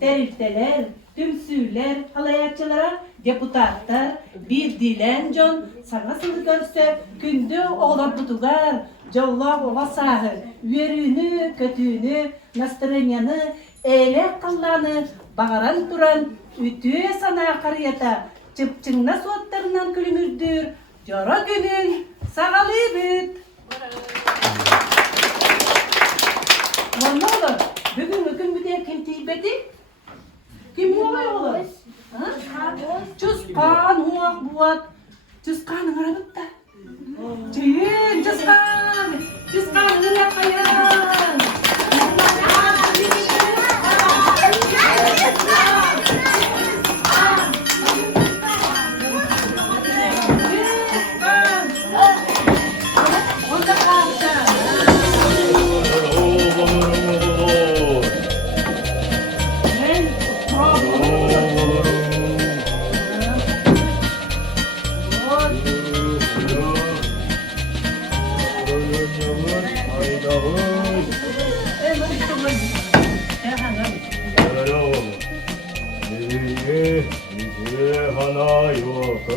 Terifteler, tümsüler, halayatçılara, deputatlar, bir dilen con, sanasını görse, kündü oğlar butugar, jollar oğa sahı, üyerünü, kötüğünü, настроениyanı, eyle kallanı, bağıran duran, ütüye sana kariyata, çıpçınna soğutlarından külümürdür, jora günün, sağalı bit. Ne olur, bugün bir de kim tilbedi? Kim oluyor? Cuskan huak buat Cuskan ngerabet ta. Cien Cuskan ngerak kayan.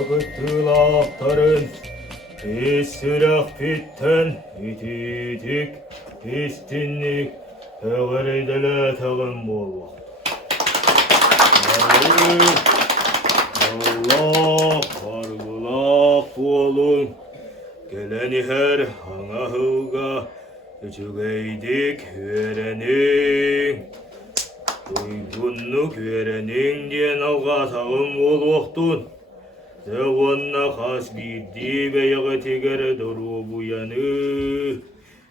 Kıtılakların İsraf bitten itidik istinlik Öğredele tağın bol Allah hargılak olun Geleni her hana hıvga Küçükeydik verenin Uygunluk verenin diyen alga tağın bol oktun Zevonna khas gidi ve yağı tigere doğru bu yanı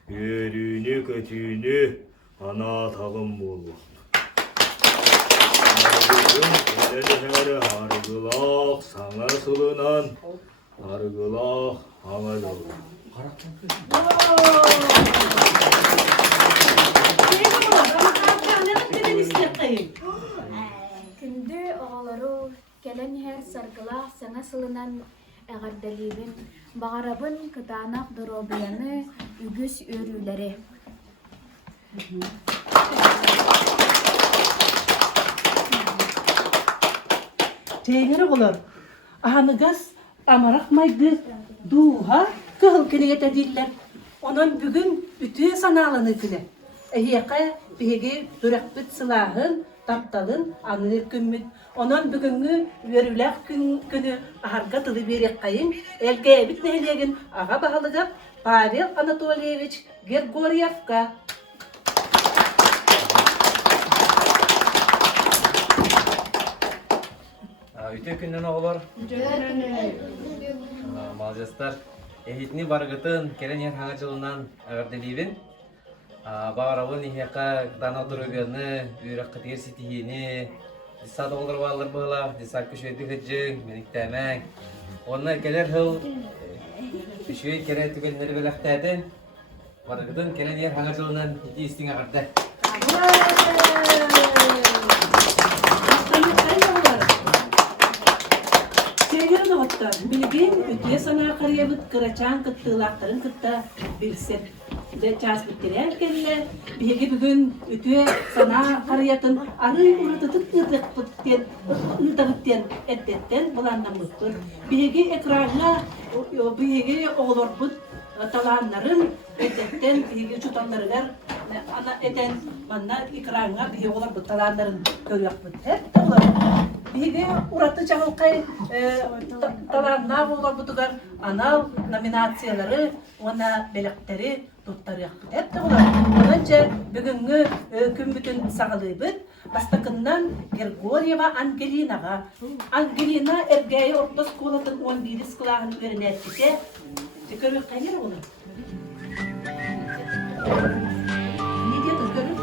Yörünü kötünü ana tağım bulu Hargılın hargılak sana sılınan Hargılak hana doğru Kündü oğaları gelen her sargıla sana sılınan ağardalibin bağırabın kıtanak dorobiyanı ügüs örüleri. Teğleri olur. Ahanıgaz amarak maydı. Duha kıhıl kine yetediller. Onun bugün ütüye sanalını kine. Ehiyaka bihegi durakbıt silahın taptalın anılır kümmüt. Onun bugünkü verülek günü aharga tılı berek kayın. Elge bit nehelegin ağa bahalıga Pavel Anatolievich Gergoryevka. Üte günden oğlar. Malcastar. Ehitni bargıtın keren yer hangacılından ağırdelibin. Bağırabın iheka dana durugyanı, üyrak kıtır sitihini, disa doğulur bağlar bağla, disa köşeydi hıcın, menik temek. Onlar keler hıl, köşeyi kere tükenleri belaktaydın. Bargıtın keren yer hangacılından iki istin ağırda. Sevgili dostlar, bilgin ütüye sana karıya bıt kıraçan kıttığılakların kıtta bilsin. de çaz bittiler kelle. Bihege bugün ütüye sana karıyatın arı uğratıtıp ıdık ettetten bulanlamıştır. Bihege ekranla bihege oğlor bud talanların ettetten bihege çutanlarılar ana eden manna ekranla bihege oğlor bud talanların görüyor bud. Hep de olar. Bihege uğratı çağılkay talanlar oğlor budugar anal nominatsiyaları ona belekleri tuttarıyak bud. Hep de olar. Onunca bugünkü gün bütün sağlığı Bastakından Gergorieva Angelina'ga. Angelina ergeyi orta skolatın 11 skolağın öğrenetike. Tekrar kayır olur. Ne diyor da görür?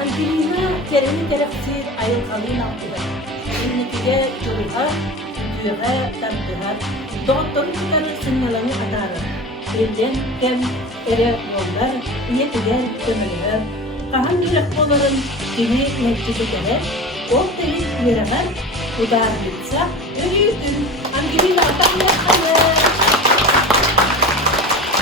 Angelina kereni kerefsir ayılkalıyla okudu. İnnikide çoluğa, düğe, tartığa, doktorun tutarı sınırlarını atarı. Elden kem ere yollar, iyi eder kömürler. Kahan yürek boların kimi neticede o teyit yüremez, udar bitse, ölüydün. Angelina atamlar kalır.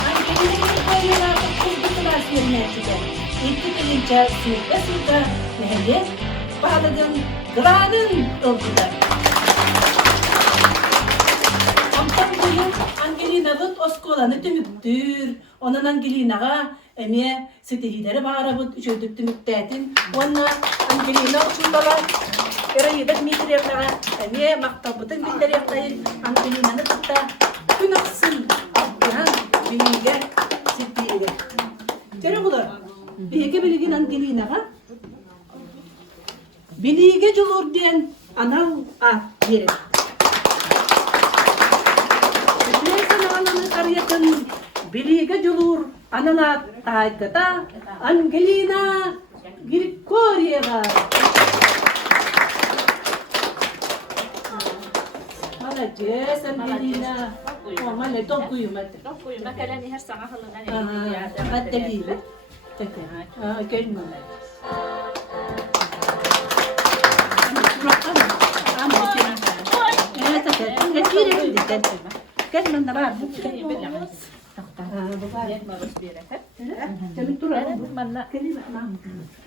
Angelina'nın koyular kuzdukular sürünetide. İlk bilince sürde nehirde, bağlıgın granın öldüler. Angelina bud oskolanı tümüktür. Onun Angelina'ga emiye sitihideri bağıra bud üçürdük tümüktetin. Ona Angelina uçundalar. Erayıbet mitriyaklara emiye maktabıtın bildiriyaklayın. Angelina'nı tutta günaksın. Abdühan bilgiler sitihide. Tere bular. Bihege bilgin Angelina'ga bilige julur diyen anal yeri. Kariyatın biliğe julur anala taygata Angelina Grigorieva. Malajes Angelina. Oh, malay tokuyum at. Tokuyum. Makalani her sana halından At delive. Teke. Gelme. Gelme de var. Canım dur.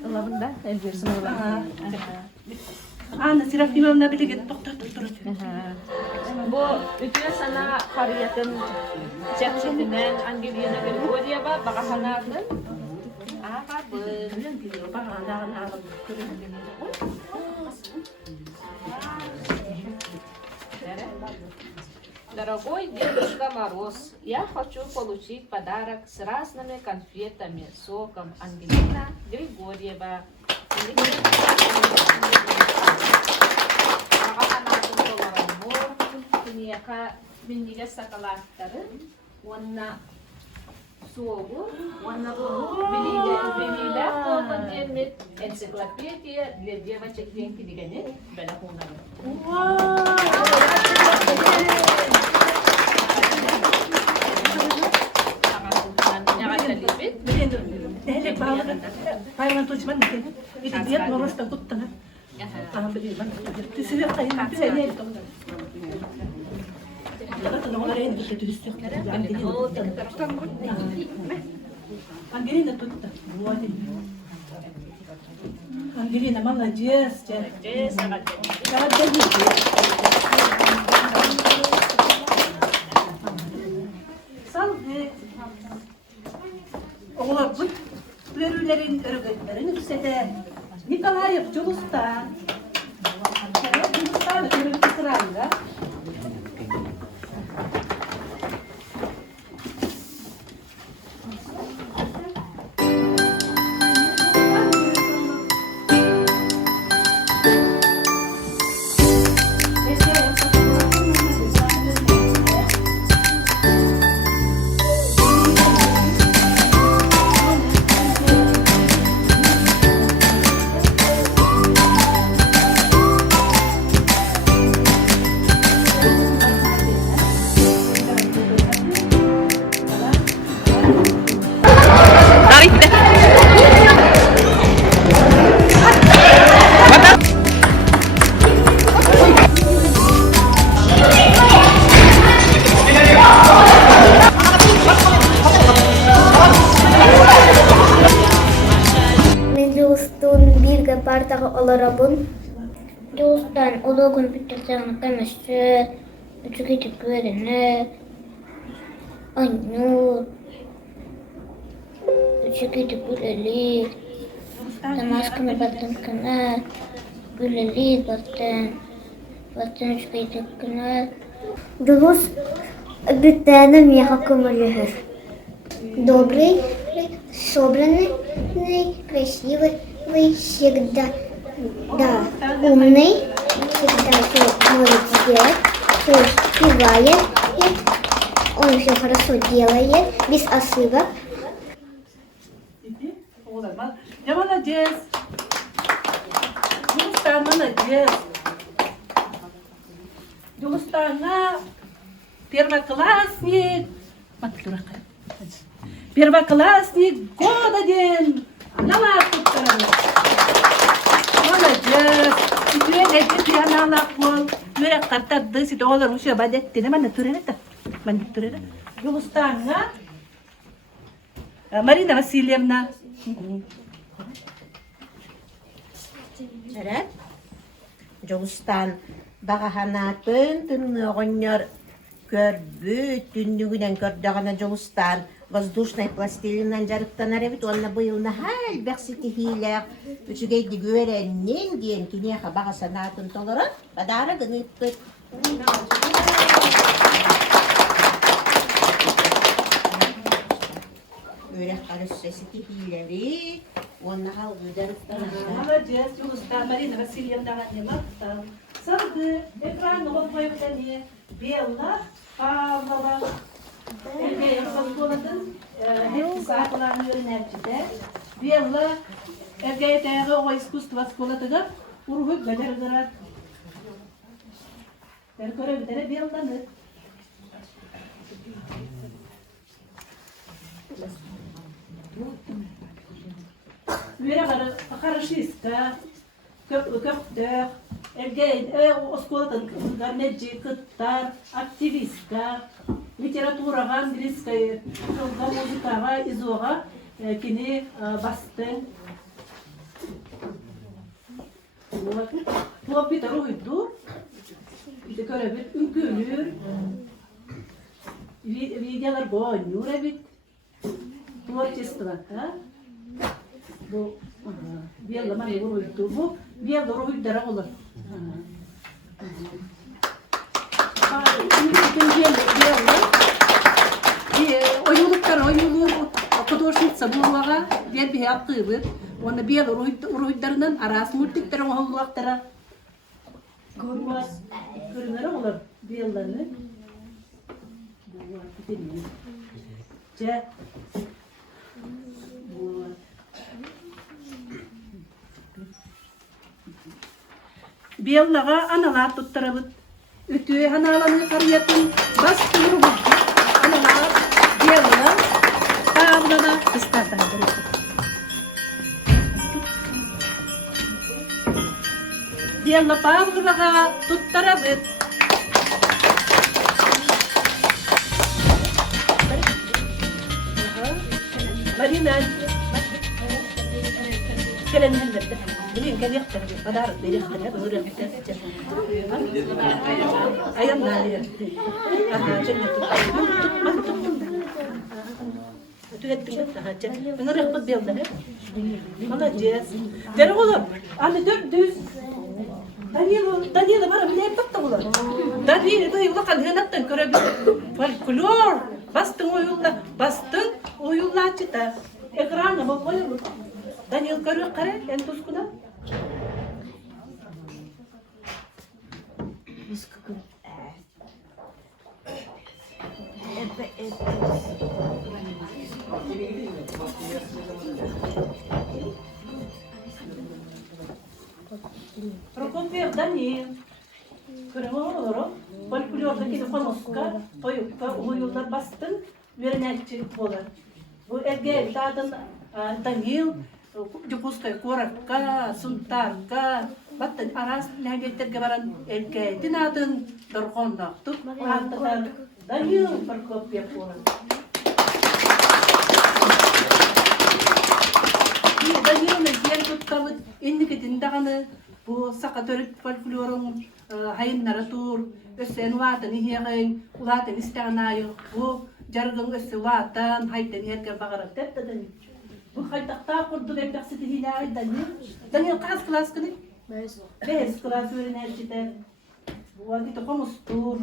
Allah'ında elbirsin olan. Ana siraf imamına bile git. Doktor. Bu ütüye sana kariyatın çekçetinden Angelina Grigorieva bakahanardın. Aha bu. Дорогой Дедушка Мороз, я хочу получить подарок с разными конфетами, соком Ангелина Григорьева. Bindiga sakalatları, ona soğuğu, ona bunu biliyle olman diye ensiklopediya diye çektiğin kiligeni böyle kullanırım. Dehlik bağlı. Hayvan tuğçman ne? İdi diyet morostan kuttana. Aha beli ben. Tisir kayın. Tisir ne? Angelina tutta. Angelina молодец. Salve. Oğlan bu börülerin örgütlerini yüksede. Nikolayev Culus'tan. Culus'tan örgütü sırayla. Barabın dostan oluğun bitirsen kamışı üçü gidip görünü Aynur üçü gidip güleli Damaskını battın kına Güleli battın üçü gidip kına Дулус битаном яхаком лехер. Добрый, собранный, красивый, всегда, да, умный, всегда все может сделать, все успевает, и он все хорошо делает, без ошибок. Oğlan, ya молодец. Юлстан молодец. Юлстанга первоклассник. Первоклассник года день. Молодец. Теперь эти пьяна пол. Мне карта десять долларов уже бадет. Ты не мана туренета. Мана турена. Юлстанга. Марина Васильевна. Жарат. Жолустан бағаханатын тынныгоннор көрбүт түннүгүнен көрдөгана жолустан воздушный пластилиннан жарыктанар эбит онна быйылна хал бекситихилер үчүгейди көреннен диен кинеха багасанатын толорон бадара гыныппыт. Öyle karıştırıcı hileleri, onunla halgıdarıktan Молодец, Юлстан, Марина Васильевна, Ганиматта. Сарды, экран, опоевдение, Белла, Павлова. Эргей Росголодын, hepsi sahiplarını yöneltide. Белла, Эргей Таяғы о искусство сколатыгап, ургуп гадарыгырат. Көрөбүтері Белланы. Üre karışıyska, köktör, oskolatın garnetçi, kıttar, aktivistka, literaturaga, angliskaya, muzikaga, izoga, kini bastın. Bu bir tarafıydı. Bir de görebilir, ülkülür, videolar boğuyor, evet. Творчеството. Bu Белла мане уруйду. Bu Белла уруйдара olur. Oyunluklar художница булуга дер бе апкыбы. Оны Белла уруйдарынан арас мультиктер оңлуктара. Көрүнөр olur Белланы. Беллага аналар туттарабыт. Үтүе аналаны карыятын бастырып. Аналар Белла Павлова кыстардан берет. Белла Павловага туттарабыт. Marina, kalian hendak beli kalian terus pada beli kalian baru kita ayam nari, jangan tu itu mengerak berbel dah, mana jas, jangan ular, ane düz, Daniel bara bile yaptı ular, Daniel itu ular kalian nak tengkar folklor, bastın oyunlar çıta, ekranı bak oyun. Daniel görüyor kare, en tuskuna. Prokofiev Daniel. Görüyor musun? Folklordaki de konuska, oyunlar bastın, verenekçi olur. Bu erkek zaten Daniel, Jupuskay Korakka, Suntarka, battın aras nehmetlerge varan erkeğin adın dorkondaktık. Antalar Daniel Prokofiev olur. Daniel'in diğer tuttavut innikidin dağını bu saka törüp folklorun hayınlara tur össen vaatın ihiyağın ulaatın isteğinayı bu jargın össe vaatan hayten herke bağırıp derteden bu haydakta kurdu ve baksiti hilâi Daniel kaç klas kılı? Beş klas öğrenercide bu vakit okumuştur.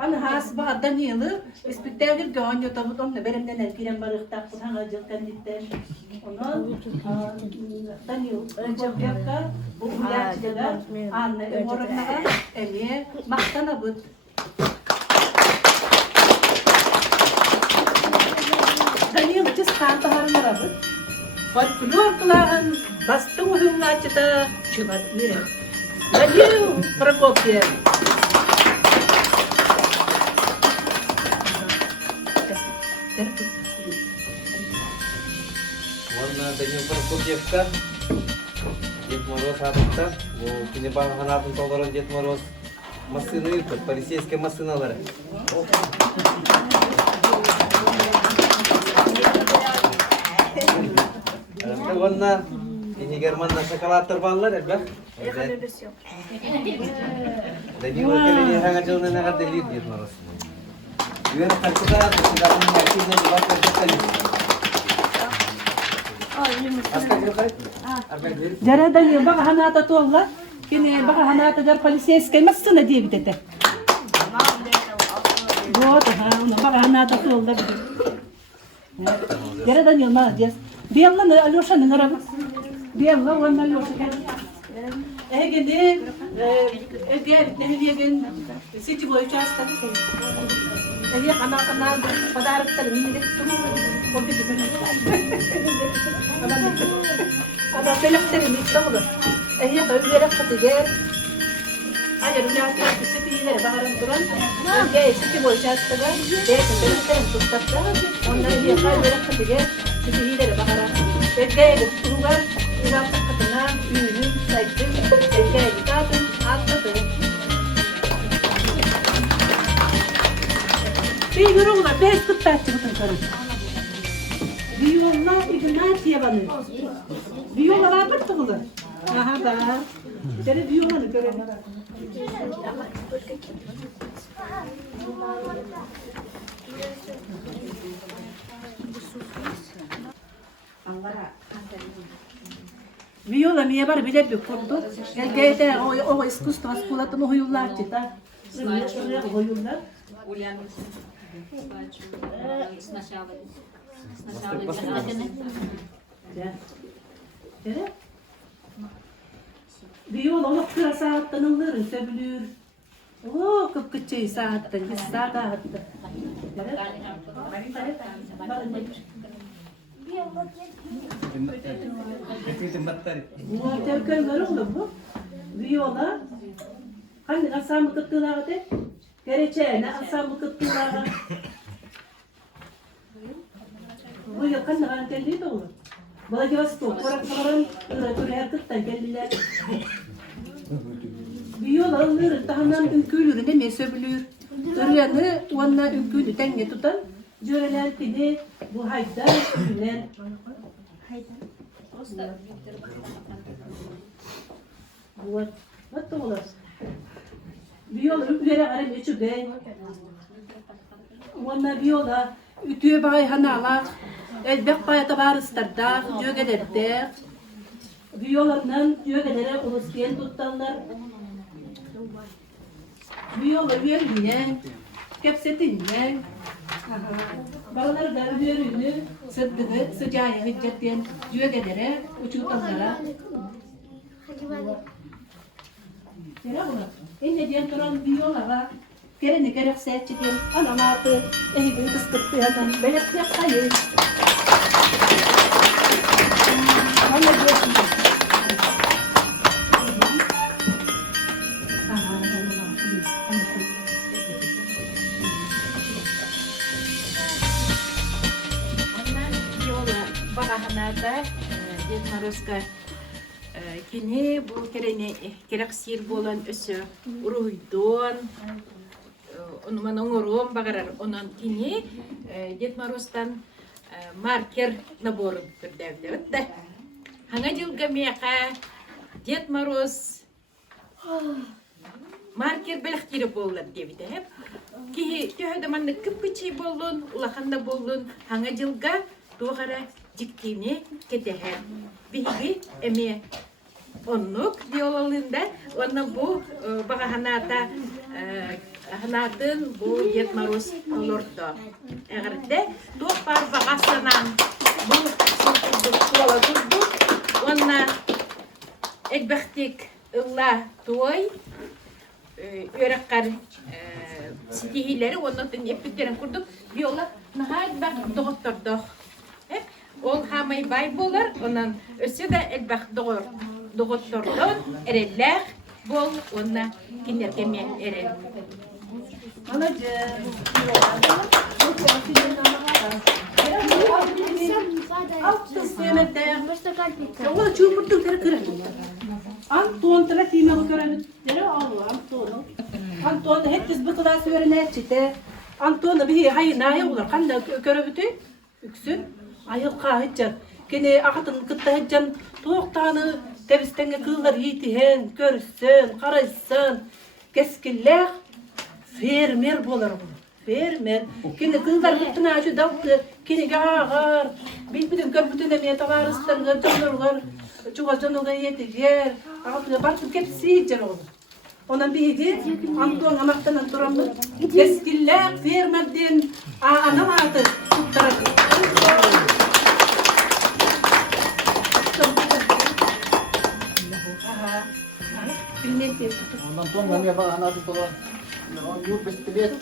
Ana has ba Daniel'ı spektakl gönyo tabut onunla berimden erkiren barıkta kuna gacıl kanditten onun Daniel Jabiyaka bu uyarcıda anne umuruna emiye maktana bud Daniel cis kanta harmara bud folklor kılağın bastı uyumlaçıda çıbat yürü Daniel Prokopiev Wannan Daniel Prokopyevka, Дед Мороз атыкта, ол кини бағанатын толдырын Дед Мороз машина ütüp, полицейский машиналары. Wannan ini German'da şokoladlar ballar elbet. Daniel kelini hangacılığına ne kadar deliydi Ded Moroz. Güven kaçıda, sudah menyakini juga terjadi. Jara Daniel baka hanata tuğla kini baka hanata jar polisiyeske masına diye bitete. Bot ha onu baka hanata tuğla bitete. Jara Daniel молодец. Biyanla Alyosha'nın arabı. Biyanla onun Alyosha geldi. Gidi gel nehriyen city boy chasta. Ehe kana padarak mini komple ada selektif mistahlı. Ehe böyle katıger. Ayer unyati city ile baharan duran. Gel city boy chasta da. Gel selektif tuttatta. Ondan diye böyle katıger. City ile baharan. Gel tuğlar. Ulan katına ünlü saydı. Gel kadın atladı. Bir yorumla beş kıttaçı bütün karın. Bir yolla Ignatiye banı. Bir yolla var mı tuğla? Aha da. Seni bir yollanı görelim. Viola niye var bile bir kurdu. Gel o iskustva skulatımı huyullar çıta. Huyullar. Viola onu kıra saatten alırın söbülür. O kıpkıçayı saatten, biz saat attı. Bu terken var oğlum bu. Viola. Hani asam kıttılar de. Gereçeğine asam kıttılar. Bu yakın da geldi de olur. Vladivostok, Koraklar'ın ırakırı kıttan geldiler. Viola alır, tahanan ünkülür, ne mesöbülür. Iryanı, onunla ünkülü denge tutan. Jöreler kidi bu hayda ürünler. What olur? Viola üplere arım içüge. Onunla viola ütüye bağay hanala. Elbek bayata barıstarda, jögelerde. Violanın jögelere ulusken tuttanlar. Viola üyeliğine, kepsetinle. Bağları da ürünü sıddığı, sıcağı hiccetten jögelere, uçutanlara. Yara bunu. İnne diyen duran viola var. Geleni gerekse çiğdem anamatı, ehibin kıskırtı yandan belirtmek hayır. Anne diyorsun. Bahanada Ded Moroz'ga kini bu kerene gereksir bolan ösü uruydun onun onurum bagarar onun kini Ded Moroz'dan marker naborun kırdevde. Хаңа жылга меха Дед Мороз маркер белектири боллар дебите хеп. Ки төһөдө манны кыпчый боллун, улаханда боллун. Хаңа жылга тугара жиктине кетеһе. Биги эме оннук диолалында онна бу баганата ханатын бу Дед Мороз олордо. Эгерде ток бар багасынан бу сула турду. Онна экбехтик ылла той өрөккар ситихилери оннотун эппиттерин курдук. Биола нахайт бак доготтордох. Ол хамай бай болар, онан өсө да элбах доготтордон эреллэх бол онна кинеркеме эрел. Антон тратимел көрәбит. Дәре алу Антон. Антон хеттис битла сөренәчите. Антон би хайна юлар канда көрәбите. Үксүн айыл каһыҗар. Кене агытын кыттаҗан токтаны тебистенге кыллар йитиһен, көрсен, карайсын. Кескилләх фермер болар бу. Фермер. Кене кыллар кыттына ашу дауты, кене гагар. Битбиден көпүтүнө мен таварыстарга жоноргар, чугажонога йетигер. Агытына бартып кепси жер. Ondan bihi Anton amaktan turamı keskiller firmadin anamatı tuttarak. Ondan sonra ben yapar anlatı falan. Yurt bestilet.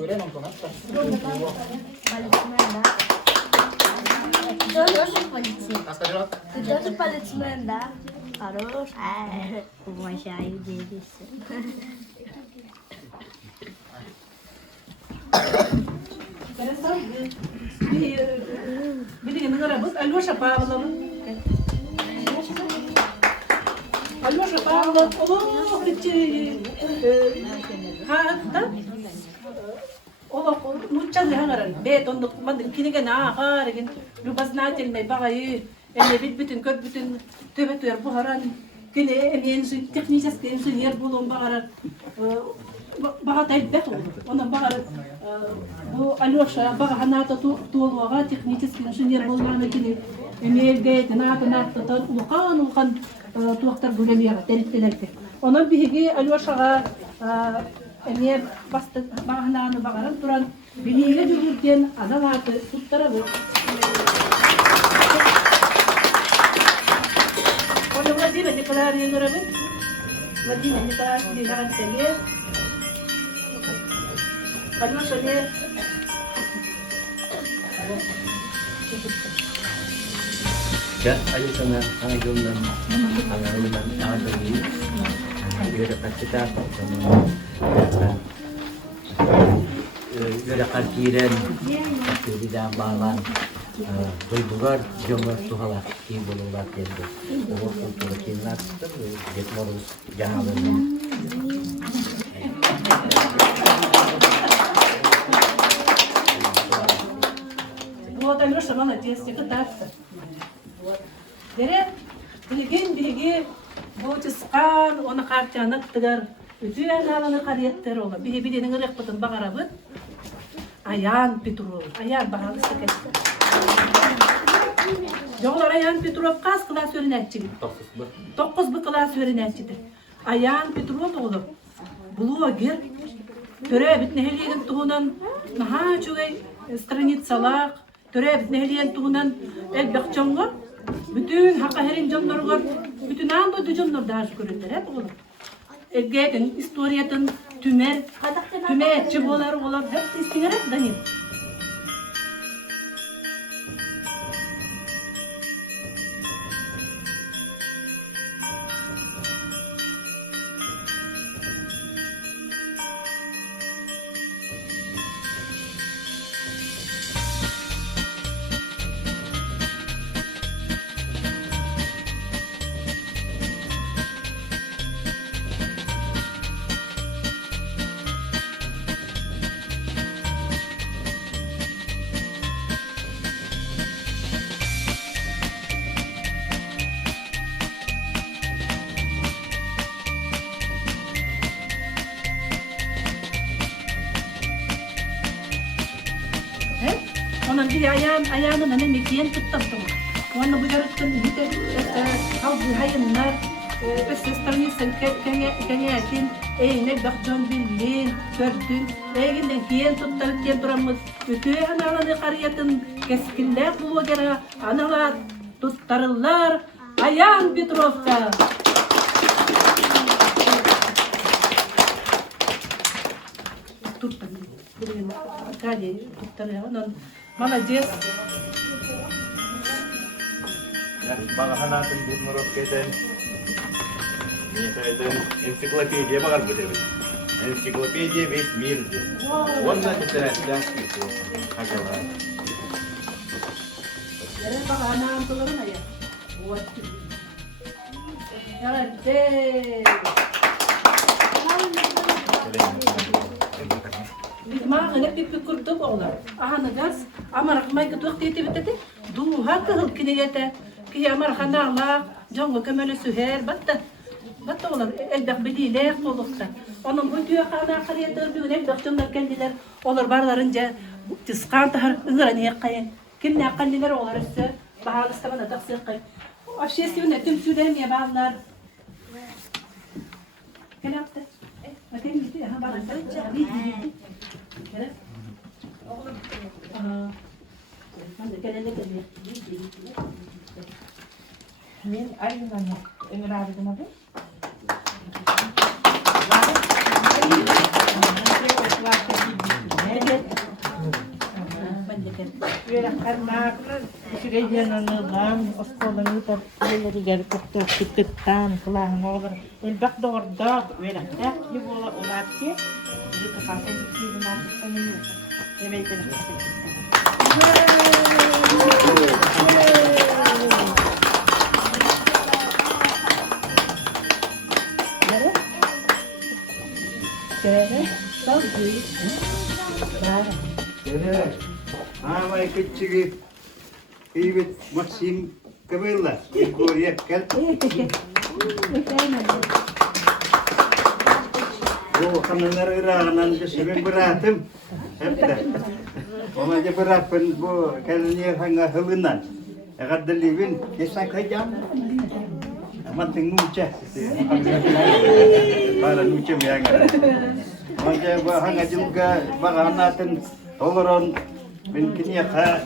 Öyle mi Anton? Тоже полицмен, да? Хорош. Уважаю дедись. Bir de nara bus Alyoşa Pavlova. Alyoşa Pavlova o hiç hatta ola muçal hangaran beton dokman kinige na harigin lubas natil me bagay ene bütün köp bütün töbe töber bu haran kine emin teknik engineer bulun bagar багатайт беху она багар бу Алёша баганата туолуга технический инженер болганы кини эмелде тната улкан туактар бүлемега терителерди онон биги Алёшага эме басты багананы багарып туран билиге жүргүрген адаматы туттарабы оны Владимир Николаевич көрөбүт Владимир Николаевич деген Алёша не Ya, ayo sana anak jomlan, anak jomlan, anak jomlan. Dia dapat kita, dia dapat kiran, itu tidak balan. Berbuat jomlan tuhalah, ibu lolat itu. Oh, untuk kinat, dia harus jangan. Вот Алёша молодец, кататься. Дере, билген биги боочускан, оны картянак тыгар, үтү аналаны карияттер ола. Биги биденин рекпытын багарабыт. Аян Петров, Аян багалы секет. Жоглар Аян Петров кас класс өрүнәтчи. 9 класс өрүнәтчи. Аян Петров оглу. Блогер. Төрө бит нехелеген тугунан, наха чугай страницалар Төрәбит нәһлиен тугунан элбәкчонга бүтүн хака херин жоннорго бүтүн анда дужоннор даш көрөтөр эт олор. Эгедин историятын түмәрчи болар олар хеп истигерет Данил. bir ayağının hani mekiyen tutturdum. Onu bu yarıttın hite halbuki hayınlar ösüstürünü sen kenyakin eynek dokton billin gördün. Eginden kiyen tuttarıp diye duramız. Ötüye analarını karıyatın keskinler bu göre analar tuttarırlar. Ayağın Petrovka. Tuttarır. Hadi tuttarır. Молодец. Бағанатын Дедмуров кетен. Мен айтайын, энциклопедия бағар бітемін. Энциклопедия весь мир. Онда литературдан спису. Хакала. Yarın bak anam dolarına ya. Evet. Biz mağına bir kurduk oğlan. Ahana gaz. Ama rakmay gıdık diye bitedi. Duha kıl kinegete. Ki ama rakana jongo kemeli süher battı. Battı oğlan. Elbek biliyle kolukta. Onun bu diyor kana kariyatır bir önem doktorlar kendiler. Olur barlarınca tiskan tahar ıgıran yakayın. Kimle akalliler olur üstü. Bahal istemene taksir kayın. Aşiyesi yönetim süremiye bağlar. Gel yaptı. Bakayım gitti. Ha bana gitti. Gel. Ben de gelene geliyor. Мен Алинаны Ömür abiden adı. Böyle karnaklı sürecenanıdan, oskolanı tortları gelip tuttuktan kulağın olur. Elbak doğurda böyle hep gibi olar ki bir tıkansa bir artık evet Ama küçük evet Maxim Kabella Korea gel. Bu kanallar iranan sebep beratım. Hep de. Ama je berapen bu kalnier hanga hulunan. Agar delivin kesak hajam. Aman tenguca. Para nucem yang. Maka ba hanga juga baganaten toloron ben kini ka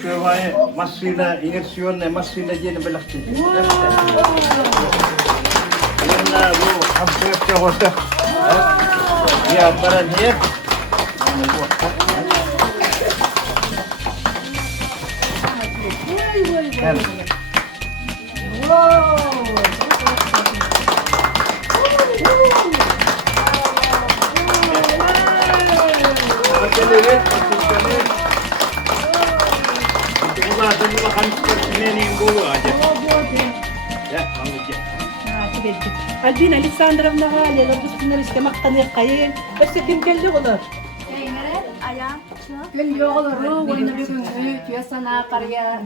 Kewaya masina ingersiyon masina jen belakti. Karena bu hampir kewasa. Ya baran ya. Albina Alexandrovna Halil, bu işte maktanı kayın. Öste kim geldi olur? Gün olur, oyunu bir gün öğütüyor sana karıya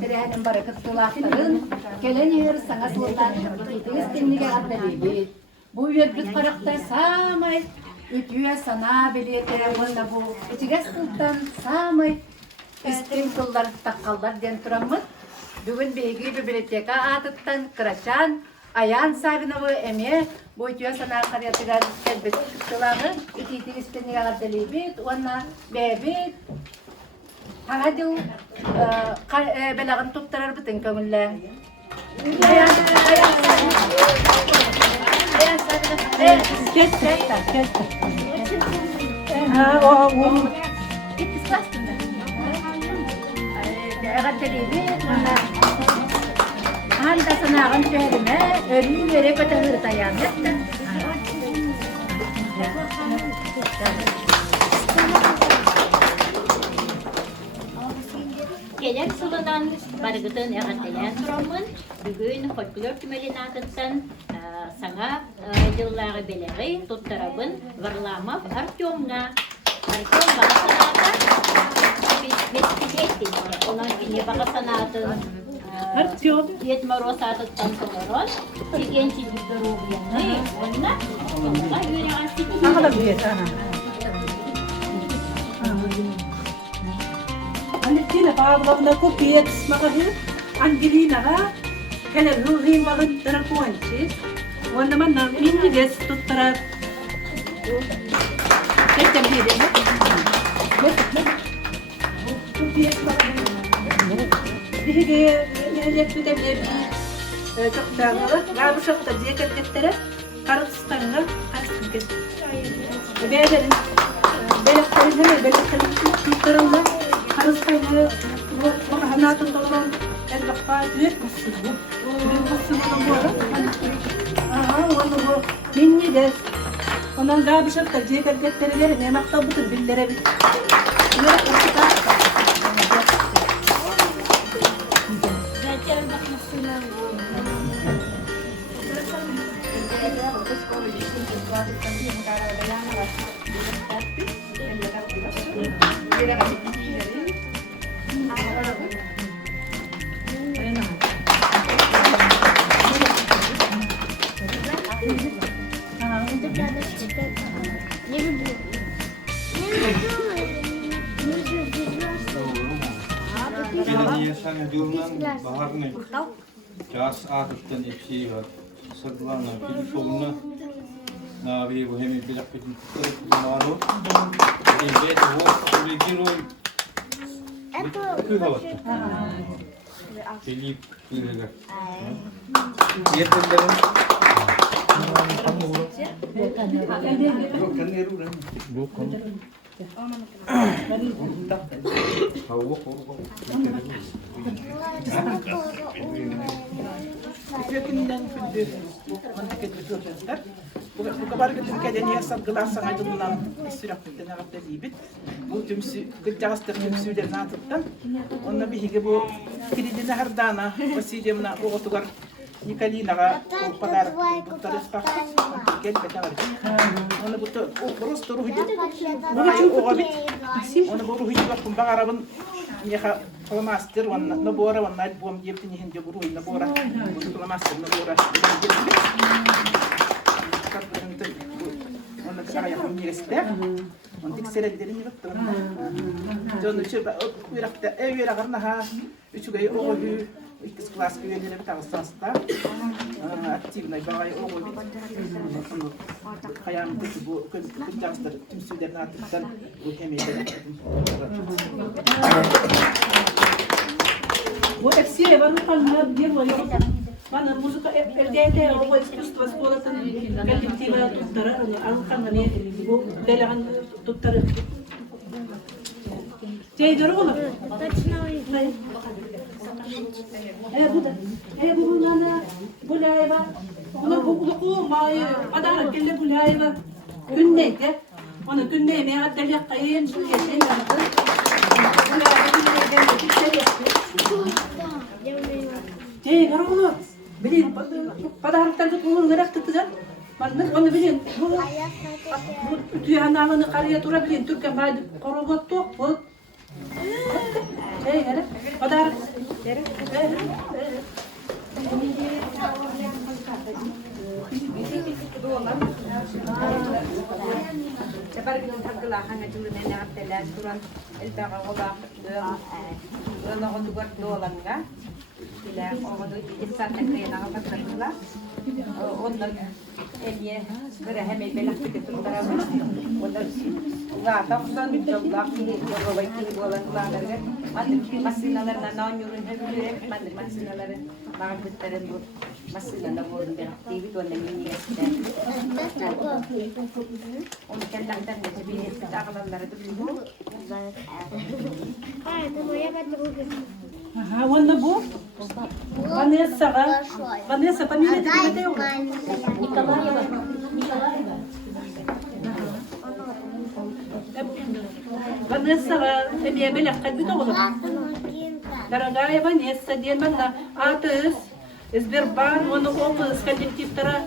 terehenin barakatlılarının gelen yer sana sıldan istinliğe adlediği. Bu yörbüt karakter samay ötüyor sana biliyetlere bunda bu içiges kıldan samay istin kıllar takkallar den turamız. Bugün bilgi biblioteka atıttan kıraşan ayağın sahibine bu emeğe bu ötüyor sana karıya terehenin elbet kılağın İti istinliğe adlediği ona bebek Hadi belagan tutturar bütün kömürler. Kes. Ha o. Git istersin de. Eğer televi bana handa sana kan çevirme, örüyü verip ötürü dayanır. Gelen sıvıdan bargıtın eğatlayan turamın, bugün folklor tümelin atıttan sana yılları beleri tuttarabın varlamaf Artyom'na. Artyom baka sanatın, mesleğettin. Olan bini baka sanatın Artyom. Yetmaros atıttan soğuron. Sigenci bir duruyanı. Onunla, onunla yürüyen sikin. Ne kadar büyük. Annettiğine bağlamına kopya kısmağı Angelina keler hızın bağın tarafonçi. Onda manna minni des tutara. Çektim bir de. Kopya kısmağı. Dihige ne tutebilir. Çok dağılır. Galiba çok da diye kettere. Karıstanlar karıştık. Beylerin belaklarını tutarlar. Karıstanlar bu hanatın dolan el bakpa büyük musun bu? Büyük musun bu ara? Aha onu bu minni des. Ondan galiba çok da diye kettere verin. Yemakta bütün billere bir. Sana diyorlar baharını jas atıktan ipsi var. Sadılan Filipovna navi bu hem bir dakika maro. Evet bu regiro kıhavat. Filip kıhavat. Yeterlerim. Yok kan eru ran. Bu kan. Kökünden fındır. Bu kadar Türkiye'de niye sargılarsan acından istirahatlıktan ağabey diyebit. Bu tümsü, gıcağızdır tümsülerini atıptan. Onunla bir hige bu kilidine her dana, vasilyemine oğutugar Nikolinaga padar taris paksa gel bedar. Onu bu prosto ruhidi. Bu oğabit. Onu bu ruhidi bak kumbagarabın niha kalamaster wan nabora wan nait buam jebtini hen jaburu nabora. Bu kalamaster nabora. Onu da kaya universite. Onu diksere gidelim yoktu. Jonu çöpa urakta evira garna ha. Üçü gay oğlu İkisi klas üyeleri bir tanıştırsa aktif ne bağay oğlu bir hayalindeki bu kıcağızdır tüm sürelerine atıktan bu kemiğe Bu eksiye bana kalmıyor diye var. Bana müzik elde o iskustvas polatın kalktiva tutara alkan ne bu delahan tutara. Teyze olur. Bu da. Bu bundan bu layva. Onu bu mai adara kelle bu layva. Günneydi. Onu günneye mi hatta yakayın şu yeşil yaptı. Bu layva günneye olur. Bilin padaraktan tutulur merak tutacak. Onu bilin. Bu tüyhanalını karıya durabilin. Türkiye madem korobot yok bu. Hey, padarak. Seperti tergelahan aja lu nenek telas turun elta kawabak doang untuk berdolan kan bila orang itu insan terkena apa tergela orang ini berheme belak kita terus orang nggak tahu kan jauh ini jauh baik ini bolan bolan kan masih nalar nana nyuruh nyuruh masih nalar makan beteran bu masih nalar bolan belak TV tuan ini ya onu kendinden de bir akıllıları da biliyor. Aha, wala bu? Vanessa ka? Vanessa, pamilya dito ba tayo? Vanessa ka, emiye belak kad bito ko. Daragaya Vanessa, diyan man na ates, Sberban, onu opus kolektif tara,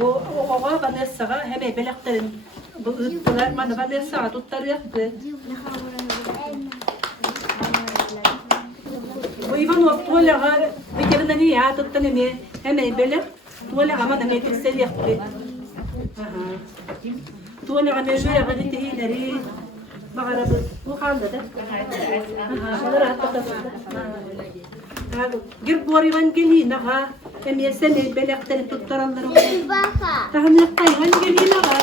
bu oğa Vanessa ka, emiye belak tarin. Bu ıttılar, man Vanessa tuttar yaktı. Bu Ivanov tuğlağa bir niye tuttan emiye, emiye belak, tuğlağa man emiye tiksel yaktı. Tuğlağa mevzuya kadar tihileri, Bagara bu kaldı da. Şunlar rahat da. Gir borivan gelin ha. Emiye seni belekten tutturanlar. Tahmin kayvan gelin ha.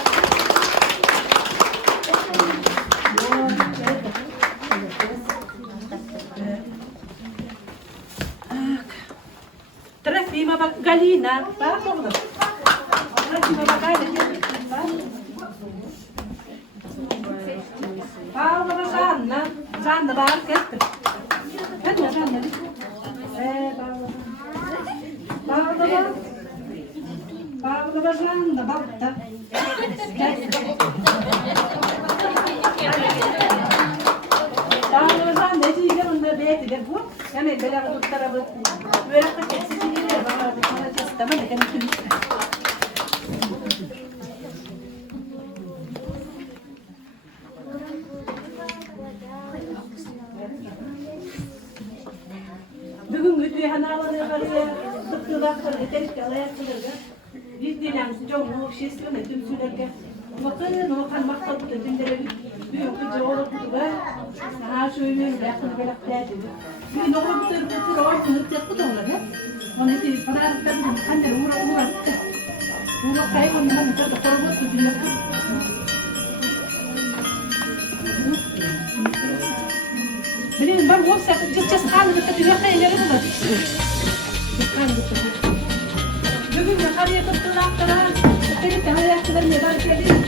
Trafima bak galina. Bak oğlum. Trafima bak galina. Paula bak Anna. Anna bak et. Hadi Anna. Paula bak. Paula bak Anna bak da. Paula bak Anna diye onda beyti de bu. Yani bela tutara bu. Böyle kaçısı diye bana bana çastama da kendisi. Bugün gütüye hanalanı var ya, tıktılar, yeterli alayakçılarga. Biz dilen çok mu şişirme tümsülerge. Bakın o kan maktadı tümlere büyük bir çoğulu kutuga. Ha şöyle yakın böyle kıyafet. Bir nohut tırtır ortunu tıktı da ona. Onu değil para tabii anne umur. Umur kayıp ondan da korbu tutuyor. Benim ben o sefer just kandı da bir yakayları bulur. Kandı da. Bugün de karıya tuttular. Seni de hayatlarını var gelin.